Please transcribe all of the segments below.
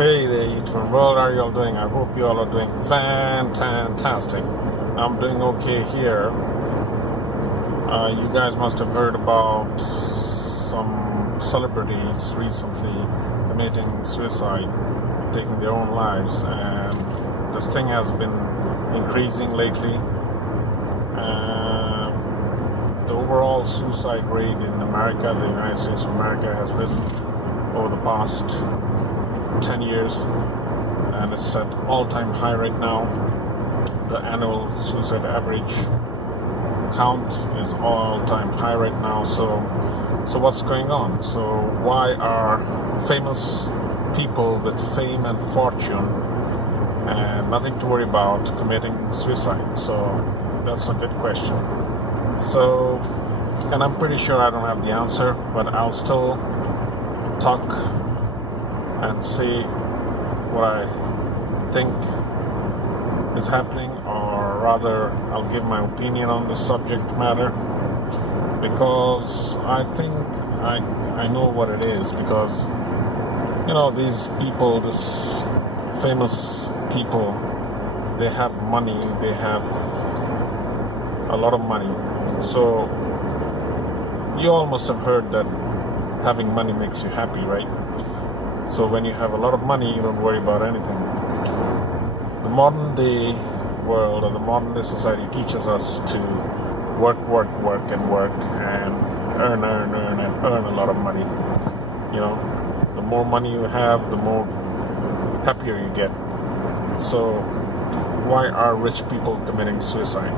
Hey there, YouTube world. How are you all doing? I hope you all are doing fantastic. I'm doing okay here. You guys must have heard about some celebrities recently committing suicide, taking their own lives, and this thing has been increasing lately. The overall suicide rate in America, the United States of America, has risen over the past 10 years, and it's at all-time high right now. The annual suicide average count is all-time high right now. So what's going on? So why are famous people with fame and fortune and nothing to worry about committing suicide? So that's a good question. So, and I'm pretty sure I don't have the answer, but I'll still talk and say what I think is happening, or rather I'll give my opinion on the subject matter, because I think I know what it is. Because these people, this famous people, they have money, they have a lot of money. So you all must have heard that having money makes you happy, right? So when you have a lot of money, you don't worry about anything. The modern day world, or the modern day society, teaches us to work and earn a lot of money. The more money you have, the more happier you get. So why are rich people committing suicide?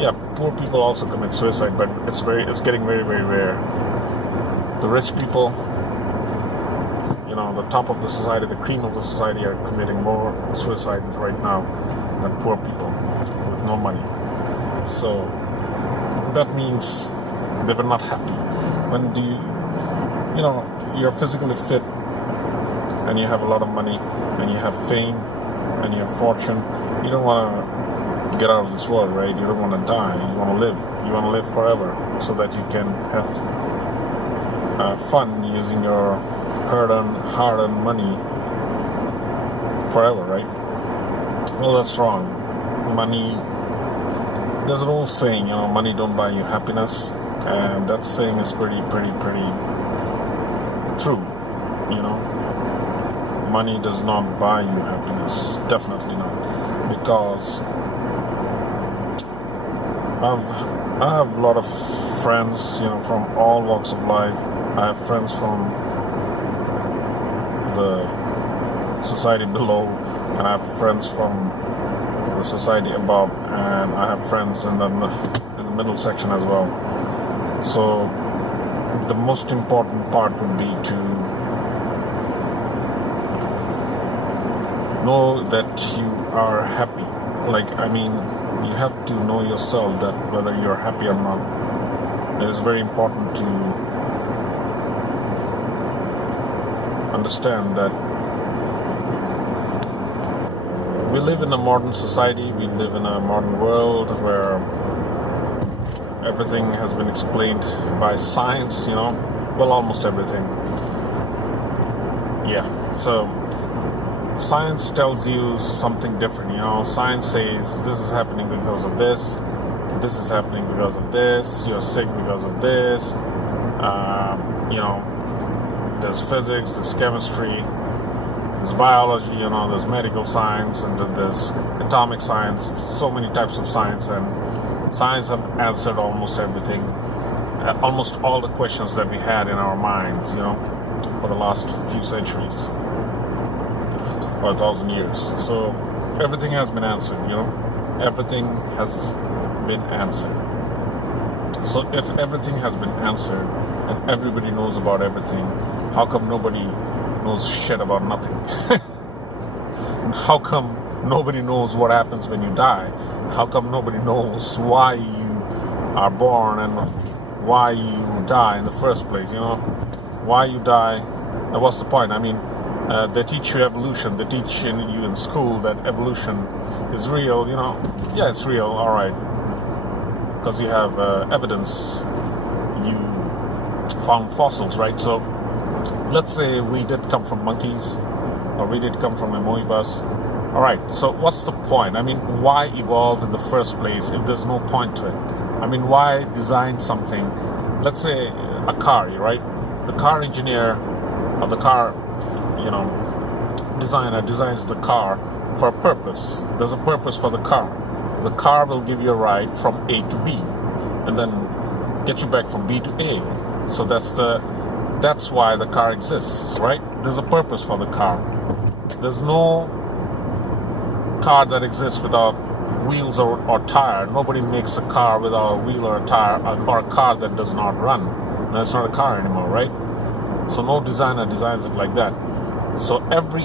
Yeah, poor people also commit suicide, but it's getting very, very rare. The rich people, the top of the society, the cream of the society, are committing more suicide right now than poor people with no money. So that means they were not happy. When you're physically fit and you have a lot of money and you have fame and you have fortune, you don't want to get out of this world, right? You don't want to die. You want to live. You want to live forever, so that you can have fun using your hard-earned money forever, right? Well, that's wrong. Money, there's an old saying, money don't buy you happiness, and that saying is pretty true. Money does not buy you happiness, definitely not, because I have a lot of friends, from all walks of life. I have friends from the society below, and I have friends from the society above, and I have friends in the middle section as well. So the most important part would be to know that you are happy. You have to know yourself, that whether you're happy or not. It is very important to understand that we live in a modern society, we live in a modern world where everything has been explained by science, almost everything. Yeah, so science tells you something different. Science says this is happening because of this is happening because of this, you're sick because of this. There's physics, there's chemistry, there's biology, there's medical science, and then there's atomic science. So many types of science, and science have answered almost everything, almost all the questions that we had in our minds, for the last few centuries or 1,000 years. So everything has been answered, everything has been answered. So if everything has been answered and everybody knows about everything, how come nobody knows shit about nothing? How come nobody knows what happens when you die? How come nobody knows why you are born and why you die in the first place? Why you die, and what's the point? They teach you evolution. They teach you in school that evolution is real. Yeah, it's real, all right, because you have evidence. You found fossils, right? So let's say we did come from monkeys, or we did come from Amoebas. All right, so what's the point? I mean, why evolve in the first place if there's no point to it? I mean, why design something? Let's say a car, right? The car engineer or the car, designer designs the car for a purpose. There's a purpose for the car. The car will give you a ride from A to B, and then get you back from B to A. So that's why the car exists, right? There's a purpose for the car. There's no car that exists without wheels or tire. Nobody makes a car without a wheel or a tire, or a car that does not run. That's not a car anymore, right? So no designer designs it like that. So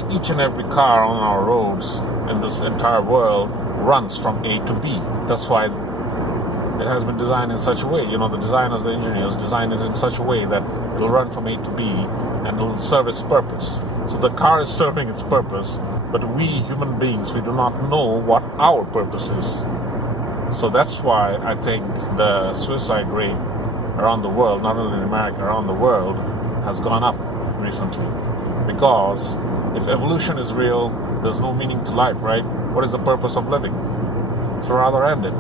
each and every car on our roads in this entire world runs from A to B. That's why it has been designed in such a way. The designers, the engineers designed it in such a way that it'll run from A to B and it'll serve its purpose. So the car is serving its purpose, but we human beings, we do not know what our purpose is. So that's why I think the suicide rate around the world, not only in America, around the world, has gone up recently. Because if evolution is real, there's no meaning to life, right? What is the purpose of living? So rather end it.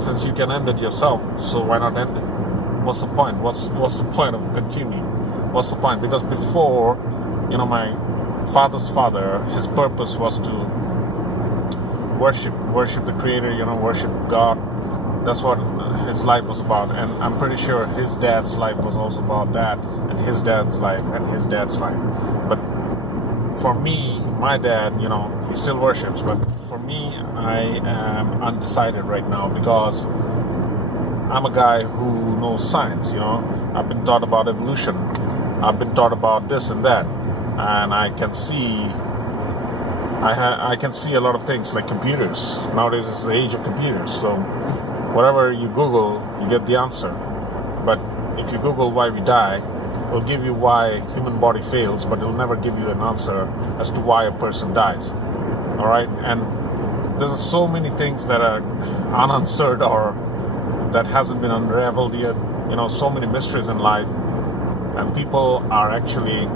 Since you can end it yourself, so why not end it? What's the point? What's the point of continuing? What's the point? Because before, my father's father, his purpose was to worship the Creator, worship God. That's what his life was about, and I'm pretty sure his dad's life was also about that, and his dad's life, and his dad's life. But for me, my dad, he still worships, but for me, I am undecided right now because I'm a guy who knows science, I've been taught about evolution, I've been taught about this and that, and I can see a lot of things like computers. Nowadays it's the age of computers, so whatever you Google, you get the answer. But if you Google why we die, it'll give you why human body fails, but it'll never give you an answer as to why a person dies. All right, and there's so many things that are unanswered or that hasn't been unraveled yet. So many mysteries in life, and people are actually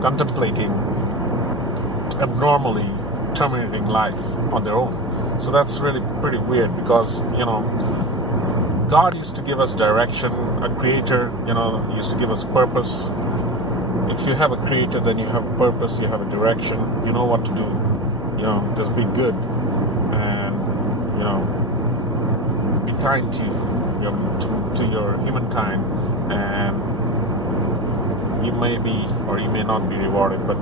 contemplating abnormally terminating life on their own. So that's really pretty weird because, God used to give us direction, a creator, used to give us purpose. If you have a creator, then you have a purpose, you have a direction, you know what to do, just be good and, be kind to your humankind, and you may be or you may not be rewarded, but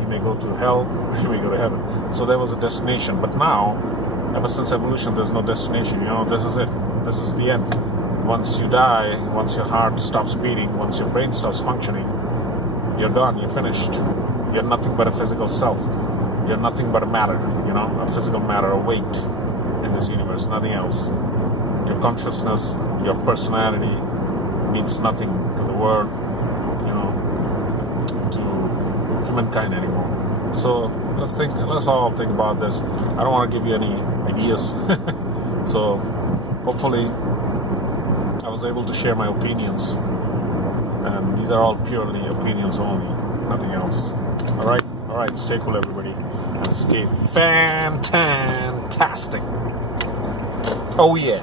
you may go to hell or you may go to heaven. So there was a destination, but now, ever since evolution, there's no destination. This is it. This is the end. Once you die, once your heart stops beating, once your brain stops functioning, you're gone. You're finished. You're nothing but a physical self. You're nothing but a matter, a physical matter, a weight in this universe, nothing else. Your consciousness, your personality means nothing to the world, to humankind anymore. So let's all think about this. I don't want to give you any ideas. So hopefully I was able to share my opinions, and these are all purely opinions only, nothing else. All right, stay cool everybody, and stay fantastic. Oh yeah.